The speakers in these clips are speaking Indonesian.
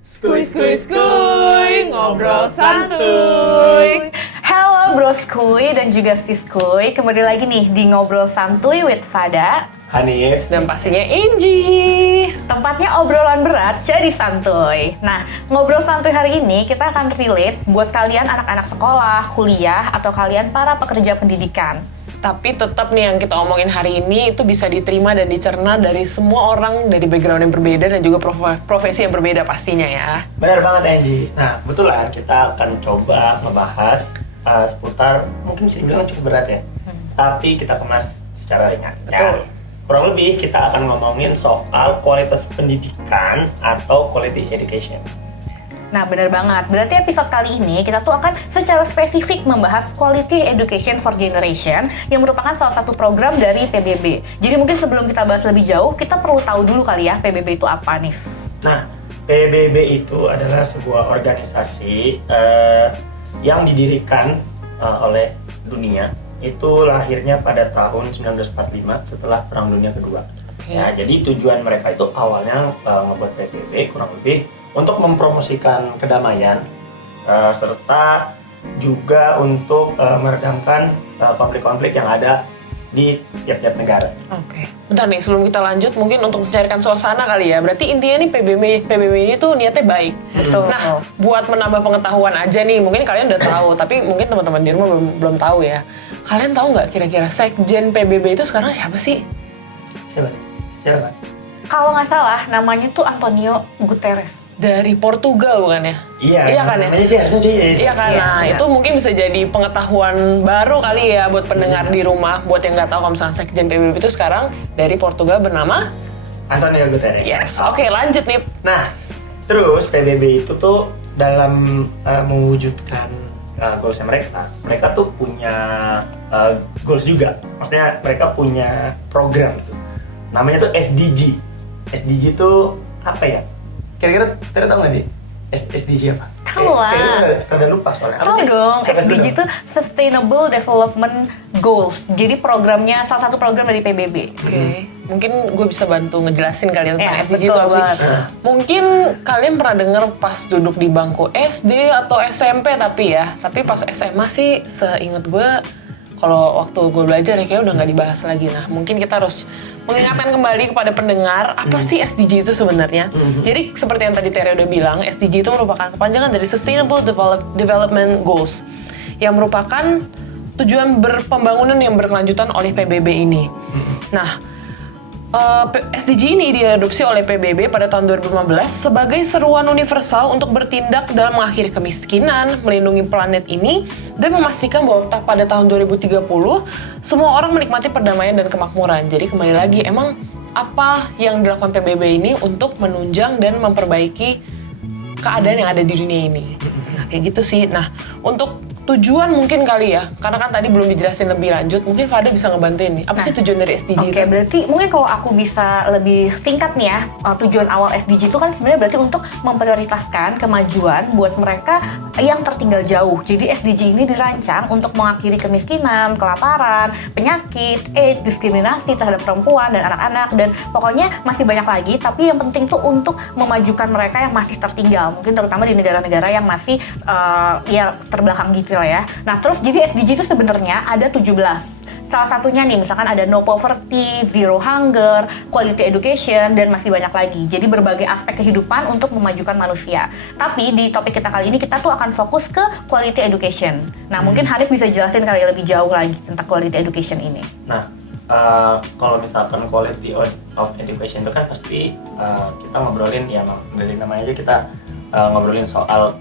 Skuy, skuy, skuy, ngobrol santuy. Halo Bro Skuy dan juga Sis Skuy, kembali lagi nih di Ngobrol Santuy with Fada, Hanif, dan pastinya Angie. tempatnya obrolan berat jadi santuy. Nah, ngobrol santuy hari ini kita akan relate buat kalian anak-anak sekolah, kuliah, atau kalian para pekerja pendidikan. Tapi tetap nih yang kita omongin hari ini itu bisa diterima dan dicerna dari semua orang dari background yang berbeda dan juga profesi yang berbeda pastinya ya. Benar banget Angie. Nah, kebetulan kita akan coba ngebahas seputar, mungkin bisa dibilang cukup berat ya. Tapi kita kemas secara ringan. Betul. Ya, kurang lebih kita akan ngomongin soal kualitas pendidikan atau quality education. Nah, benar banget. Berarti episode kali ini kita tuh akan secara spesifik membahas Quality Education for Generation yang merupakan salah satu program dari PBB. Jadi mungkin sebelum kita bahas lebih jauh, kita perlu tahu dulu kali ya PBB itu apa nih. Nah, PBB itu adalah sebuah organisasi yang didirikan oleh dunia. Itu lahirnya pada tahun 1945 setelah Perang Dunia Kedua. Okay. Ya, jadi tujuan mereka itu awalnya ngebuat PBB kurang lebih untuk mempromosikan kedamaian serta juga untuk meredamkan konflik-konflik yang ada di tiap-tiap negara. Oke. Bentar nih, sebelum kita lanjut, mungkin untuk mencarikan suasana kali ya. Berarti intinya nih PBB ini tuh niatnya baik. Betul. Nah, buat menambah pengetahuan aja nih, mungkin kalian udah tahu, tapi mungkin teman-teman di rumah belum tahu ya. Kalian tahu nggak kira-kira sekjen PBB itu sekarang siapa sih? Siapa? Kalau nggak salah, namanya tuh Antonio Guterres. Dari Portugal bukan ya? Iya kan ya? namanya sih harusnya sih. Iya kan, nah itu mungkin bisa jadi pengetahuan baru kali ya buat pendengar di rumah. Buat yang nggak tahu kalau misalnya sekjen PBB itu sekarang dari Portugal bernama Antonio Guterres. Yes, oke, lanjut nih. Nah, terus PBB itu tuh dalam mewujudkan goals mereka tuh punya goals juga. Maksudnya mereka punya program gitu. Namanya tuh SDG. SDG tuh apa ya? Kira-kira tahu nggak sih? SDG apa? Tahu lah. Kayaknya rada lupa soalnya. Tahu dong, Siapa SDG dulu? itu Sustainable Development Goals. Jadi programnya, salah satu program dari PBB. Oke, mungkin gue bisa bantu ngejelasin kalian tentang Ya, SDG itu betul apa sih? banget. Mungkin kalian pernah dengar pas duduk di bangku SD atau SMP tapi pas SMA sih seingat gue kalau waktu gue belajar ya kayak udah nggak dibahas lagi. Nah, mungkin kita harus mengingatkan kembali kepada pendengar apa sih SDG itu sebenarnya. Jadi seperti yang tadi Tere udah bilang, SDG itu merupakan kepanjangan dari Sustainable Development Goals yang merupakan tujuan berpembangunan yang berkelanjutan oleh PBB ini. Nah, SDG ini diadopsi oleh PBB pada tahun 2015 sebagai seruan universal untuk bertindak dalam mengakhiri kemiskinan, melindungi planet ini, dan memastikan bahwa pada tahun 2030 semua orang menikmati perdamaian dan kemakmuran. Jadi kembali lagi, emang apa yang dilakukan PBB ini untuk menunjang dan memperbaiki keadaan yang ada di dunia ini. Nah, kayak gitu sih. Nah, untuk tujuan mungkin kali ya, karena kan tadi belum dijelasin lebih lanjut, mungkin Fada bisa ngebantuin nih. Apa sih tujuan dari SDG itu? Oke, berarti mungkin kalau aku bisa lebih singkat nih ya, tujuan awal SDG itu kan sebenarnya berarti untuk memprioritaskan kemajuan buat mereka yang tertinggal jauh. Jadi SDG ini dirancang untuk mengakhiri kemiskinan, kelaparan, penyakit, AIDS, diskriminasi terhadap perempuan dan anak-anak, dan pokoknya masih banyak lagi, tapi yang penting tuh untuk memajukan mereka yang masih tertinggal, mungkin terutama di negara-negara yang masih ya terbelakang gitu ya. Nah, terus jadi SDG itu sebenarnya ada 17. Salah satunya nih, misalkan ada no poverty, zero hunger, quality education, dan masih banyak lagi. Jadi berbagai aspek kehidupan untuk memajukan manusia. Tapi di topik kita kali ini, kita tuh akan fokus ke quality education. Nah, mungkin Hanif bisa jelasin kali lebih jauh lagi tentang quality education ini. Nah, kalau misalkan quality of education itu kan pasti kita ngobrolin, ya dari namanya aja kita ngobrolin soal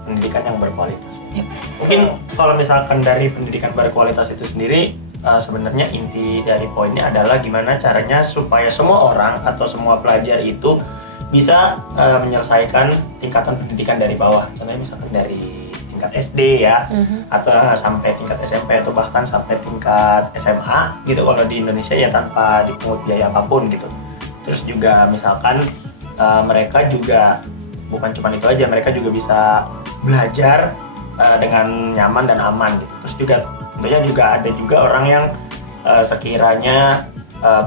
pendidikan yang berkualitas. Ya. Mungkin kalau misalkan dari pendidikan berkualitas itu sendiri, sebenarnya inti dari poinnya adalah gimana caranya supaya semua orang atau semua pelajar itu bisa menyelesaikan tingkatan pendidikan dari bawah. Contohnya misalkan dari tingkat SD ya, atau sampai tingkat SMP atau bahkan sampai tingkat SMA gitu kalau di Indonesia ya, tanpa dipungut biaya apapun gitu. Terus juga misalkan mereka juga bukan cuma itu aja, mereka juga bisa belajar dengan nyaman dan aman gitu. Terus juga tentunya juga ada juga orang yang sekiranya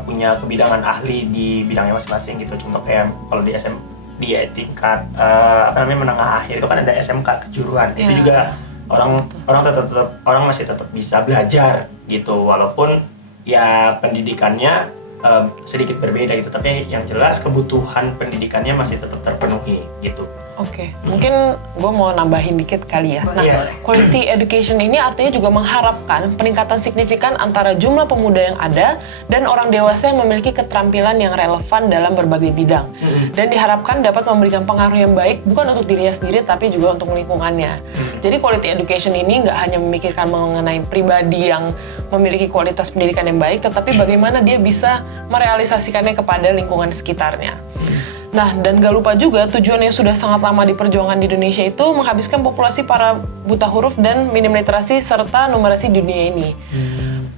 punya kebidangan ahli di bidangnya masing-masing gitu. Contoh kayak kalau di tingkat menengah akhir itu kan ada SMK kejuruan. Itu juga orang masih tetap bisa belajar gitu, walaupun ya pendidikannya sedikit berbeda gitu, tapi yang jelas kebutuhan pendidikannya masih tetap terpenuhi gitu. Oke, mungkin gue mau nambahin dikit kali ya. Nah, quality education ini artinya juga mengharapkan peningkatan signifikan antara jumlah pemuda yang ada dan orang dewasa yang memiliki keterampilan yang relevan dalam berbagai bidang. Dan diharapkan dapat memberikan pengaruh yang baik bukan untuk dirinya sendiri tapi juga untuk lingkungannya. Jadi quality education ini nggak hanya memikirkan mengenai pribadi yang memiliki kualitas pendidikan yang baik, tetapi bagaimana dia bisa merealisasikannya kepada lingkungan sekitarnya. Nah, dan gak lupa juga tujuan yang sudah sangat lama diperjuangkan di Indonesia itu menghabiskan populasi para buta huruf dan minim literasi serta numerasi di dunia ini.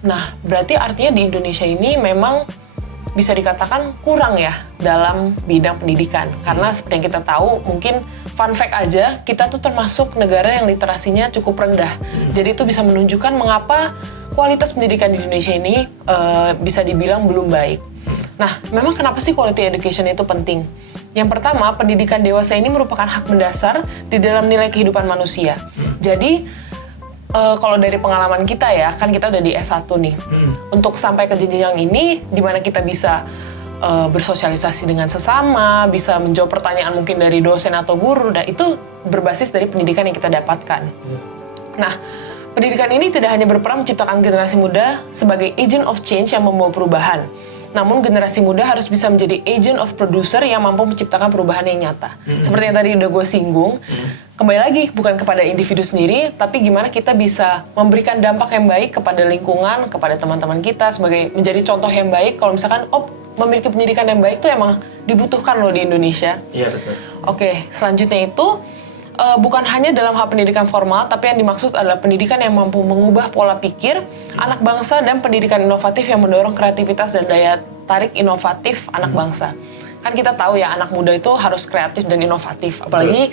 Nah, berarti artinya di Indonesia ini memang bisa dikatakan kurang ya dalam bidang pendidikan. Karena seperti yang kita tahu, mungkin fun fact aja, kita tuh termasuk negara yang literasinya cukup rendah. Jadi itu bisa menunjukkan mengapa kualitas pendidikan di Indonesia ini bisa dibilang belum baik. Nah, memang kenapa sih quality education itu penting? Yang pertama, pendidikan dewasa ini merupakan hak mendasar di dalam nilai kehidupan manusia. Jadi, kalau dari pengalaman kita ya, kan kita udah di S1 nih. Untuk sampai ke jenjang ini, di mana kita bisa bersosialisasi dengan sesama, bisa menjawab pertanyaan mungkin dari dosen atau guru, dan itu berbasis dari pendidikan yang kita dapatkan. Nah, pendidikan ini tidak hanya berperan menciptakan generasi muda sebagai agent of change yang membawa perubahan, namun generasi muda harus bisa menjadi agent of producer yang mampu menciptakan perubahan yang nyata. Seperti yang tadi udah gue singgung, kembali lagi bukan kepada individu sendiri, tapi gimana kita bisa memberikan dampak yang baik kepada lingkungan, kepada teman-teman kita, sebagai menjadi contoh yang baik kalau misalkan memiliki pendidikan yang baik itu emang dibutuhkan loh di Indonesia. Iya, betul. Oke, selanjutnya itu bukan hanya dalam hal pendidikan formal, tapi yang dimaksud adalah pendidikan yang mampu mengubah pola pikir anak bangsa dan pendidikan inovatif yang mendorong kreativitas dan daya tarik inovatif anak bangsa. Kan kita tahu ya, anak muda itu harus kreatif dan inovatif, apalagi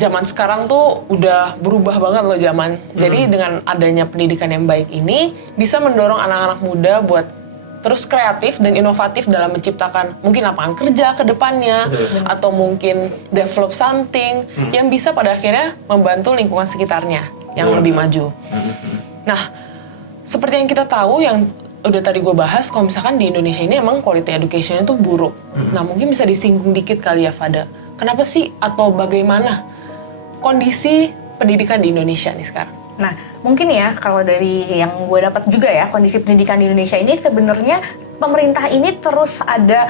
zaman sekarang tuh udah berubah banget loh zaman. Jadi dengan adanya pendidikan yang baik ini bisa mendorong anak-anak muda buat terus kreatif dan inovatif dalam menciptakan mungkin lapangan kerja ke depannya, atau mungkin develop something yang bisa pada akhirnya membantu lingkungan sekitarnya yang lebih maju. Nah, seperti yang kita tahu, yang udah tadi gue bahas, kalau misalkan di Indonesia ini emang quality education-nya tuh buruk. Nah, mungkin bisa disinggung dikit kali ya, Fada. Kenapa sih atau bagaimana kondisi pendidikan di Indonesia nih sekarang? Nah, mungkin ya kalau dari yang gue dapat juga ya, kondisi pendidikan di Indonesia ini sebenarnya pemerintah ini terus ada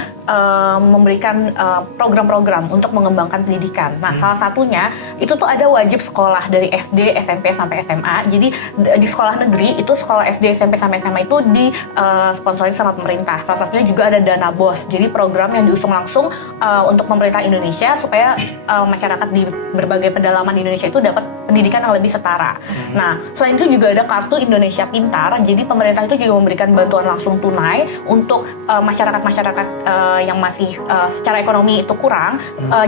memberikan program-program untuk mengembangkan pendidikan. Nah, salah satunya itu tuh ada wajib sekolah dari SD, SMP sampai SMA. Jadi di sekolah negeri itu sekolah SD, SMP sampai SMA itu disponsori sama pemerintah. Salah satunya juga ada Dana BOS. Jadi program yang diusung langsung untuk pemerintah Indonesia supaya masyarakat di berbagai pedalaman di Indonesia itu dapat pendidikan yang lebih setara. Nah, selain itu juga ada Kartu Indonesia Pintar. Jadi pemerintah itu juga memberikan bantuan langsung tunai untuk masyarakat-masyarakat yang masih secara ekonomi itu kurang,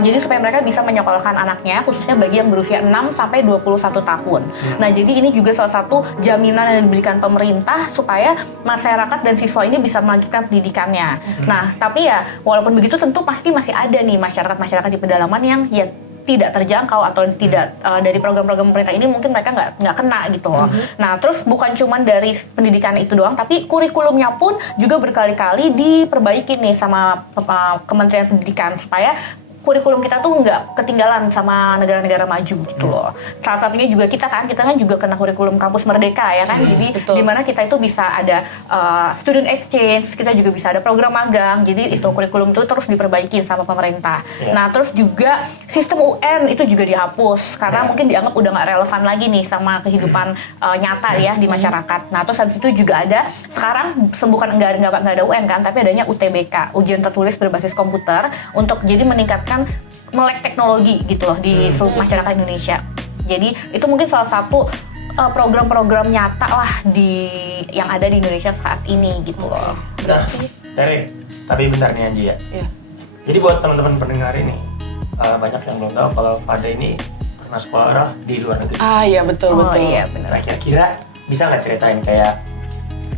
jadi supaya mereka bisa menyekolahkan anaknya, khususnya bagi yang berusia 6 sampai 21 tahun. Nah, jadi ini juga salah satu jaminan yang diberikan pemerintah supaya masyarakat dan siswa ini bisa melanjutkan pendidikannya. Nah, tapi ya walaupun begitu tentu pasti masih ada nih masyarakat-masyarakat di pedalaman yang ya tidak terjangkau atau tidak dari program-program pemerintah ini mungkin mereka nggak kena gitu loh. Nah, terus bukan cuma dari pendidikan itu doang, tapi kurikulumnya pun juga berkali-kali diperbaiki nih sama Kementerian Pendidikan supaya kurikulum kita tuh nggak ketinggalan sama negara-negara maju gitu loh. Salah satunya juga kita kan juga kena kurikulum kampus merdeka ya kan. Jadi di mana kita itu bisa ada student exchange, kita juga bisa ada program magang. Jadi itu kurikulum itu terus diperbaiki sama pemerintah. Nah, terus juga sistem UN itu juga dihapus karena mungkin dianggap udah nggak relevan lagi nih sama kehidupan nyata ya di masyarakat. Nah, terus habis itu juga ada sekarang bukan nggak ada UN kan, tapi adanya UTBK, ujian tertulis berbasis komputer, untuk jadi meningkatkan melek teknologi gitu loh di seluruh masyarakat Indonesia. Jadi itu mungkin salah satu program-program nyata lah yang ada di Indonesia saat ini gitu loh. Nah, tapi bentar nih Anji ya. Jadi buat teman-teman pendengar ini, banyak yang belum tahu kalau Fada ini pernah sekolah di luar negeri. Ah iya betul Oh betul. iya benar. Nah, kira-kira bisa nggak ceritain kayak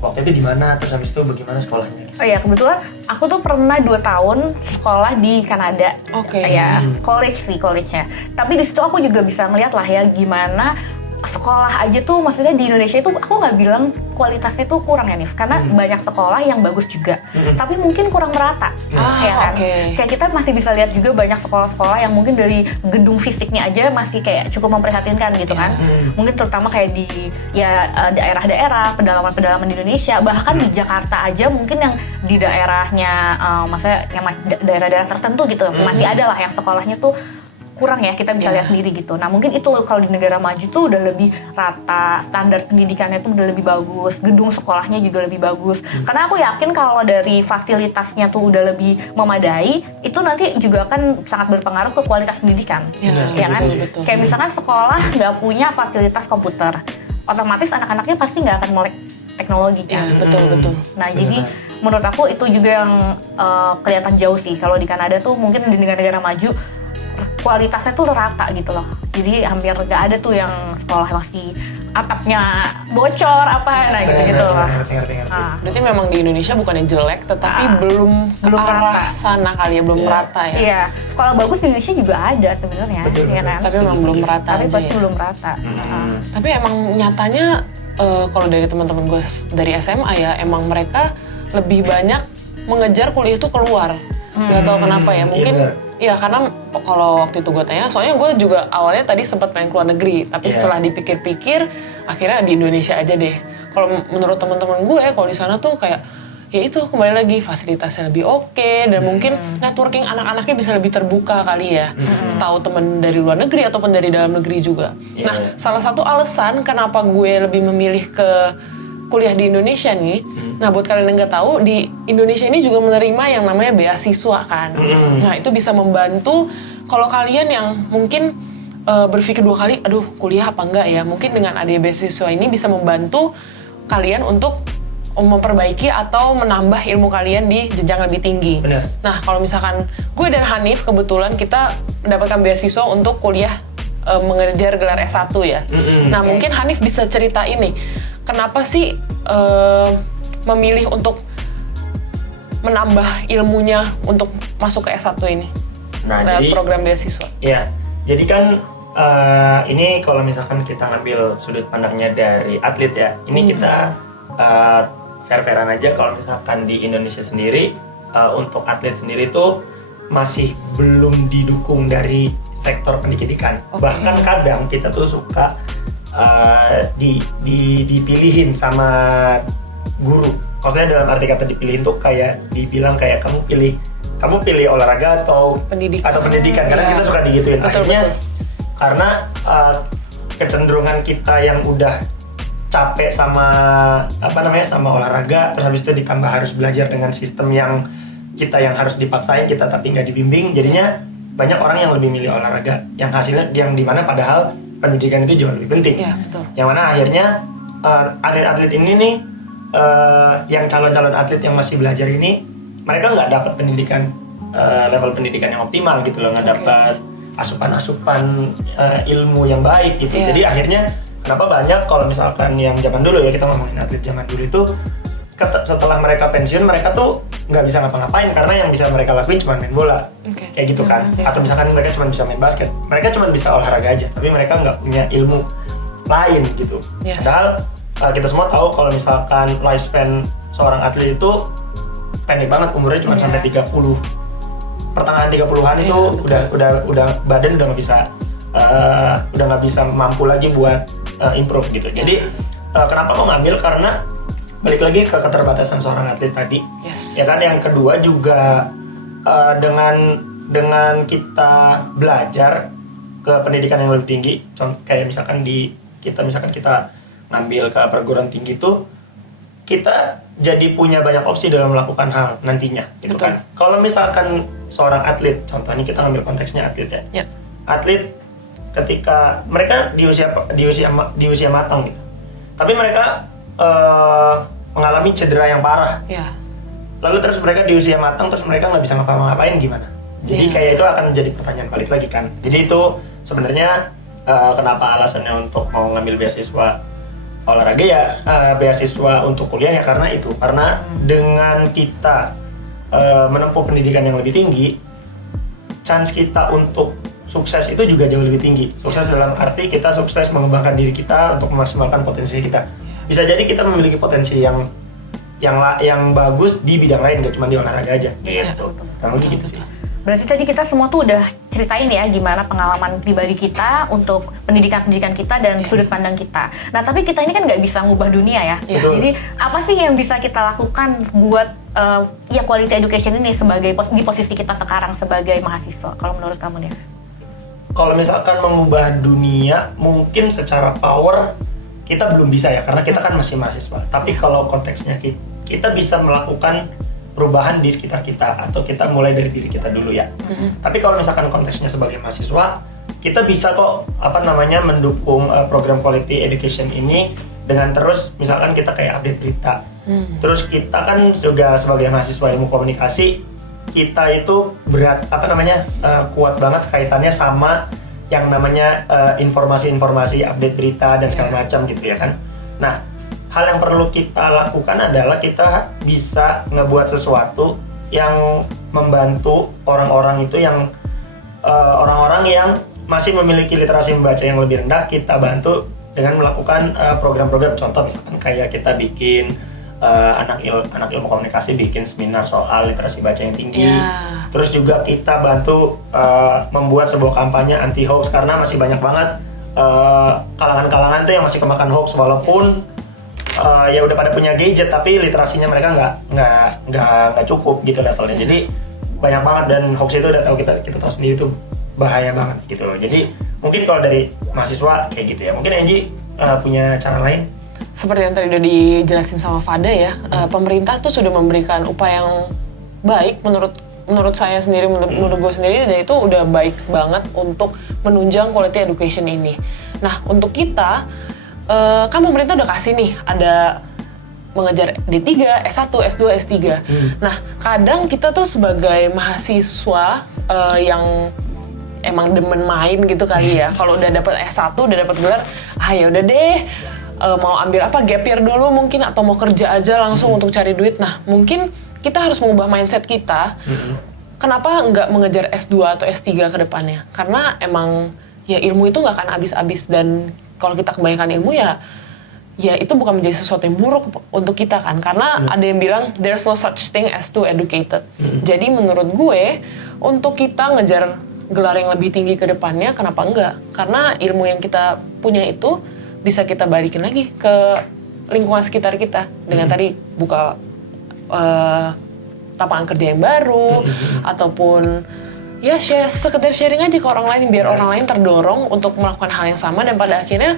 waktu itu di mana, terus habis itu bagaimana sekolahnya? Oh iya, kebetulan aku tuh pernah 2 tahun sekolah di Kanada. Oke. Kayak college-nya. Tapi di situ aku juga bisa ngeliat lah ya gimana sekolah aja tuh, maksudnya di Indonesia itu aku nggak bilang kualitasnya tuh kurang ya Nif, karena banyak sekolah yang bagus juga, tapi mungkin kurang merata, ya kan? Oke. Kayak kita masih bisa lihat juga banyak sekolah-sekolah yang mungkin dari gedung fisiknya aja masih kayak cukup memprihatinkan gitu kan. Mungkin terutama kayak di ya daerah-daerah, pedalaman-pedalaman di Indonesia, bahkan di Jakarta aja mungkin yang di daerahnya, maksudnya yang daerah-daerah tertentu gitu, masih ada lah yang sekolahnya tuh kurang ya, kita bisa lihat sendiri gitu. Nah mungkin itu kalau di negara maju tuh udah lebih rata, standar pendidikannya tuh udah lebih bagus, gedung sekolahnya juga lebih bagus. Karena aku yakin kalau dari fasilitasnya tuh udah lebih memadai, itu nanti juga akan sangat berpengaruh ke kualitas pendidikan, ya kan? betul. Kayak misalkan sekolah nggak punya fasilitas komputer, otomatis anak-anaknya pasti nggak akan melek teknologi Ya kan. betul. Nah, jadi menurut aku itu juga yang kelihatan jauh sih. Kalau di Kanada tuh mungkin di negara-negara maju kualitasnya tuh rata gitu loh. Jadi hampir nggak ada tuh yang sekolah masih atapnya bocor apa, nah gitu-gitu loh. Ngerti. Berarti memang di Indonesia bukannya jelek, tetapi belum ke belum arah rata. sana kali ya, belum merata ya. Iya, sekolah bagus di Indonesia juga ada sebenarnya, Betul, ya kan? Tapi memang belum merata Tapi aja pasti ya. belum rata. Tapi emang nyatanya kalau dari teman-teman gue dari SMA ya, emang mereka lebih banyak mengejar kuliah itu keluar. Gak tau kenapa ya, mungkin iya karena kalau waktu itu gue tanya, soalnya gue juga awalnya tadi sempat pengen keluar negeri, tapi setelah dipikir-pikir akhirnya di Indonesia aja deh. Kalau menurut teman-teman gue kalau di sana tuh kayak ya itu kembali lagi fasilitasnya lebih oke, dan mungkin networking anak-anaknya bisa lebih terbuka kali ya, tahu temen dari luar negeri ataupun dari dalam negeri juga. Nah salah satu alasan kenapa gue lebih memilih ke kuliah di Indonesia nih, nah buat kalian yang nggak tahu, di Indonesia ini juga menerima yang namanya beasiswa kan. Nah itu bisa membantu kalau kalian yang mungkin berpikir 2 kali, aduh kuliah apa enggak ya, mungkin dengan ada beasiswa ini bisa membantu kalian untuk memperbaiki atau menambah ilmu kalian di jenjang lebih tinggi. Benar. Nah kalau misalkan gue dan Hanif kebetulan kita mendapatkan beasiswa untuk kuliah mengejar gelar S1 ya. Nah mungkin Hanif bisa cerita ini, kenapa sih memilih untuk menambah ilmunya untuk masuk ke S1 ini? Nah, lewat jadi program beasiswa. Iya, jadi kan ini kalau misalkan kita ngambil sudut pandangnya dari atlet ya, ini kita fair-fairan aja kalau misalkan di Indonesia sendiri untuk atlet sendiri tuh masih belum didukung dari sektor pendidikan. Bahkan kadang kita tuh suka dipilihin sama guru. Maksudnya dalam arti kata dipilihin tuh kayak dibilang kayak kamu pilih olahraga atau pendidikan karena kita suka digituin. Akhirnya karena kecenderungan kita yang udah capek sama sama olahraga, terus habis itu ditambah harus belajar dengan sistem yang kita yang harus dipaksain kita tapi nggak dibimbing, jadinya banyak orang yang lebih milih olahraga yang hasilnya yang dimana padahal pendidikan itu jauh lebih penting. Iya, betul. Yang mana akhirnya atlet-atlet ini nih yang calon-calon atlet yang masih belajar ini mereka nggak dapat pendidikan level pendidikan yang optimal gitu loh, nggak dapat asupan-asupan ilmu yang baik gitu. Jadi akhirnya kenapa banyak kalau misalkan yang zaman dulu ya, kita ngomongin atlet zaman dulu itu setelah mereka pensiun mereka tuh nggak bisa ngapa-ngapain karena yang bisa mereka lakuin cuma main bola, kayak gitu kan. Atau misalkan mereka cuma bisa main basket, mereka cuma bisa olahraga aja, tapi mereka nggak punya ilmu lain gitu. Padahal kita semua tahu kalau misalkan lifespan seorang atlet itu pendek banget, umurnya cuma sampai 30, pertengahan 30-an itu udah badan udah nggak bisa mampu lagi buat improve gitu. Jadi kenapa mau ngambil, karena balik lagi ke keterbatasan seorang atlet tadi. Ya kan, yang kedua juga dengan kita belajar ke pendidikan yang lebih tinggi, kayak misalkan kita ngambil ke perguruan tinggi itu kita jadi punya banyak opsi dalam melakukan hal nantinya gitu kan. Kalau misalkan seorang atlet, contohnya kita ngambil konteksnya atlet ya. Atlet ketika mereka di usia matang gitu. Tapi mereka mengalami cedera yang parah. Lalu terus mereka di usia matang terus mereka nggak bisa ngapa-ngapain gimana? Jadi kayak itu akan jadi pertanyaan balik lagi kan. Jadi itu sebenarnya kenapa alasannya untuk mau ngambil beasiswa olahraga ya, beasiswa untuk kuliah ya karena itu. Karena dengan kita menempuh pendidikan yang lebih tinggi, chance kita untuk sukses itu juga jauh lebih tinggi. Sukses dalam arti kita sukses mengembangkan diri kita untuk memaksimalkan potensi kita. Bisa jadi kita memiliki potensi yang bagus di bidang lain, gak cuma di olahraga aja. Gitu. Kurang lebih gitu sih. Berarti tadi kita semua tuh udah ceritain ya gimana pengalaman pribadi kita untuk pendidikan kita dan sudut pandang kita. Nah tapi kita ini kan nggak bisa ngubah dunia ya. Jadi apa sih yang bisa kita lakukan buat ya quality education ini sebagai di posisi kita sekarang sebagai mahasiswa? Kalau menurut kamu Dev? Kalau misalkan mengubah dunia, mungkin secara power kita belum bisa ya, karena kita kan masih mahasiswa. Tapi kalau konteksnya kita bisa melakukan perubahan di sekitar kita, atau kita mulai dari diri kita dulu ya. Tapi kalau misalkan konteksnya sebagai mahasiswa, kita bisa kok mendukung program quality education ini dengan terus misalkan kita kayak update berita. Terus kita kan juga sebagai mahasiswa ilmu komunikasi, kita itu kuat banget kaitannya sama yang namanya informasi-informasi update berita dan segala macam gitu ya kan. Nah, hal yang perlu kita lakukan adalah kita bisa ngebuat sesuatu yang membantu orang-orang itu yang orang-orang yang masih memiliki literasi membaca yang lebih rendah, kita bantu dengan melakukan program-program. Contoh misalkan kayak kita bikin anak ilmu komunikasi bikin seminar soal literasi baca yang tinggi. Terus juga kita bantu membuat sebuah kampanye anti hoax, karena masih banyak banget kalangan-kalangan tuh yang masih kemakan hoax, walaupun ya udah pada punya gadget tapi literasinya mereka nggak cukup gitu levelnya. Jadi banyak banget, dan hoax itu udah tahu kita tahu sendiri tuh bahaya banget gitu loh. Jadi mungkin kalau dari mahasiswa kayak gitu ya. Mungkin Angie punya cara lain? Seperti yang tadi udah dijelasin sama Fada ya, pemerintah tuh sudah memberikan upaya yang baik menurut saya sendiri, menurut gue sendiri, dan itu udah baik banget untuk menunjang quality education ini. Nah untuk kita kan pemerintah udah kasih nih, ada mengejar D3, S1, S2, S3. Nah, kadang kita tuh sebagai mahasiswa yang emang demen main gitu kali ya. Kalau udah dapet S1, udah dapet gelar, ya udah deh, mau ambil apa, gap year dulu mungkin, atau mau kerja aja langsung untuk cari duit. Nah, mungkin kita harus mengubah mindset kita. Kenapa nggak mengejar S2 atau S3 ke depannya? Karena emang ya ilmu itu nggak akan habis-habis, dan kalau kita kebanyakan ilmu ya itu bukan menjadi sesuatu yang buruk untuk kita kan, karena ada yang bilang there's no such thing as too educated. Jadi menurut gue untuk kita ngejar gelar yang lebih tinggi ke depannya, kenapa enggak? Karena ilmu yang kita punya itu bisa kita balikin lagi ke lingkungan sekitar kita dengan tadi buka lapangan kerja yang baru, ataupun ya sekedar sharing aja ke orang lain, biar orang lain terdorong untuk melakukan hal yang sama, dan pada akhirnya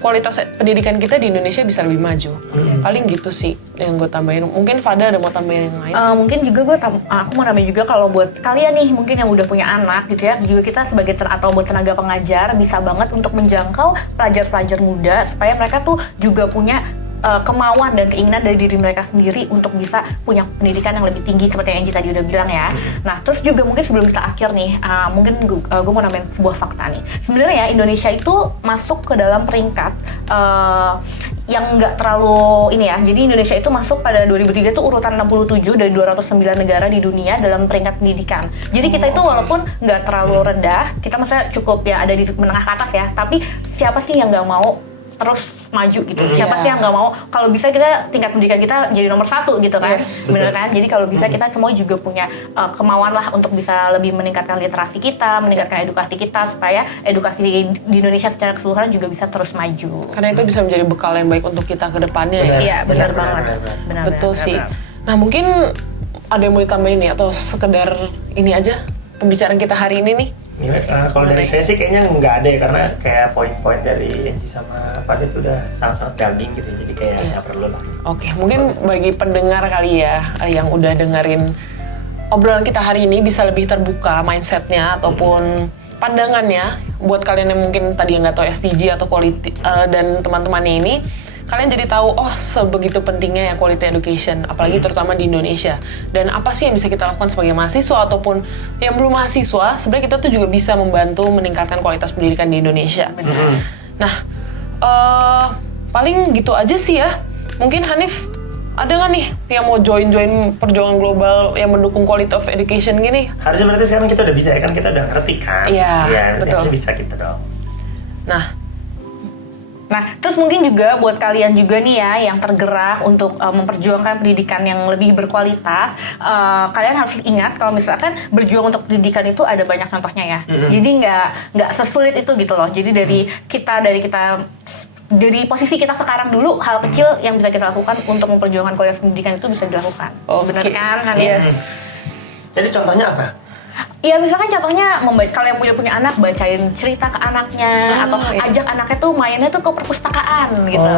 kualitas pendidikan kita di Indonesia bisa lebih maju. Paling gitu sih yang gue tambahin. Mungkin Fada ada mau tambahin yang lain? Mungkin juga aku mau nambahin juga, kalau buat kalian nih mungkin yang udah punya anak gitu ya, juga kita sebagai atau buat tenaga pengajar bisa banget untuk menjangkau pelajar-pelajar muda supaya mereka tuh juga punya kemauan dan keinginan dari diri mereka sendiri untuk bisa punya pendidikan yang lebih tinggi seperti yang Angie tadi udah bilang ya. Nah, terus juga mungkin sebelum kita akhir nih, mungkin gue mau nambahin sebuah fakta nih. Sebenarnya ya Indonesia itu masuk ke dalam peringkat yang nggak terlalu ini ya. Jadi Indonesia itu masuk pada 2003 tuh urutan 67 dari 209 negara di dunia dalam peringkat pendidikan. Jadi kita itu walaupun nggak terlalu rendah, kita maksudnya cukup ya ada di menengah ke atas ya. Tapi siapa sih yang nggak mau terus maju gitu? Siapa sih yang nggak mau? Kalau bisa kita tingkat pendidikan kita jadi nomor 1 gitu kan? Bener kan? Jadi kalau bisa kita semua juga punya kemauan lah untuk bisa lebih meningkatkan literasi kita, meningkatkan edukasi kita, supaya edukasi di Indonesia secara keseluruhan juga bisa terus maju. Karena itu bisa menjadi bekal yang baik untuk kita ke depannya ya. Iya, benar banget. Betul sih. Nah, mungkin ada yang mau ditambahin nih, atau sekedar ini aja pembicaraan kita hari ini nih? Kalau dari saya sih kayaknya nggak ada ya, karena kayak poin-poin dari Angie sama Fada itu udah sangat-sangat daging gitu, jadi kayak nggak perlu lah. Oke, mungkin bagi pendengar kali ya yang udah dengerin obrolan kita hari ini bisa lebih terbuka mindsetnya ataupun pandangannya. Buat kalian yang mungkin tadi nggak tahu SDG atau quality dan teman-temannya ini, kalian jadi tahu oh sebegitu pentingnya ya quality education, apalagi terutama di Indonesia. Dan apa sih yang bisa kita lakukan sebagai mahasiswa ataupun yang belum mahasiswa, sebenarnya kita tuh juga bisa membantu meningkatkan kualitas pendidikan di Indonesia. Nah, paling gitu aja sih ya. Mungkin Hanif ada nggak nih yang mau join perjuangan global yang mendukung quality of education gini? Harusnya berarti sekarang kita udah bisa ya kan, kita udah ngerti kan? Iya, betul. Harusnya bisa gitu dong. Nah, terus mungkin juga buat kalian juga nih ya yang tergerak untuk memperjuangkan pendidikan yang lebih berkualitas, kalian harus ingat kalau misalkan berjuang untuk pendidikan itu ada banyak contohnya ya. Jadi nggak sesulit itu gitu loh. Jadi dari posisi kita sekarang dulu, hal kecil yang bisa kita lakukan untuk memperjuangkan kualitas pendidikan itu bisa dilakukan. Benar kan, Hanif? Jadi contohnya apa? Ya misalkan contohnya kalian punya anak, bacain cerita ke anaknya atau ajak anaknya tuh mainnya tuh ke perpustakaan gitu.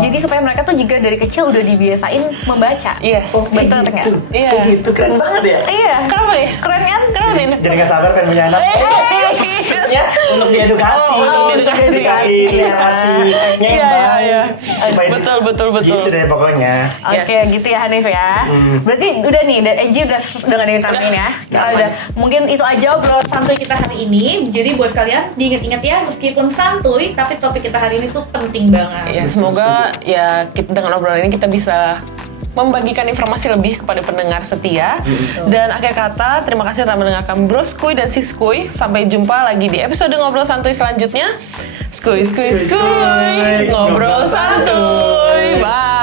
Jadi supaya mereka tuh juga dari kecil udah dibiasain membaca. Betul nggak? Kayak gitu, keren banget ya. Iya. Kenapa ya? Keren kan? Keren nih. Jadi nggak sabar kan punya anak. Maksudnya untuk diedukasi, untuk edukasi. Iya. Betul. Gitu deh pokoknya. Oke, gitu ya Hanif ya. Berarti udah nih, dan Angie udah nggak ada yang tambahin ya. Kita udah, mungkin itu aja obrolan santuy kita hari ini. Jadi buat kalian diingat-ingat ya, meskipun santuy, tapi topik kita hari ini tuh penting banget. Ya semoga ya dengan obrolan ini kita bisa membagikan informasi lebih kepada pendengar setia. Dan akhir kata, terima kasih telah mendengarkan Broskuy dan Siskuy. Sampai jumpa lagi di episode Ngobrol Santuy selanjutnya. Skuy, ngobrol santuy. Bye.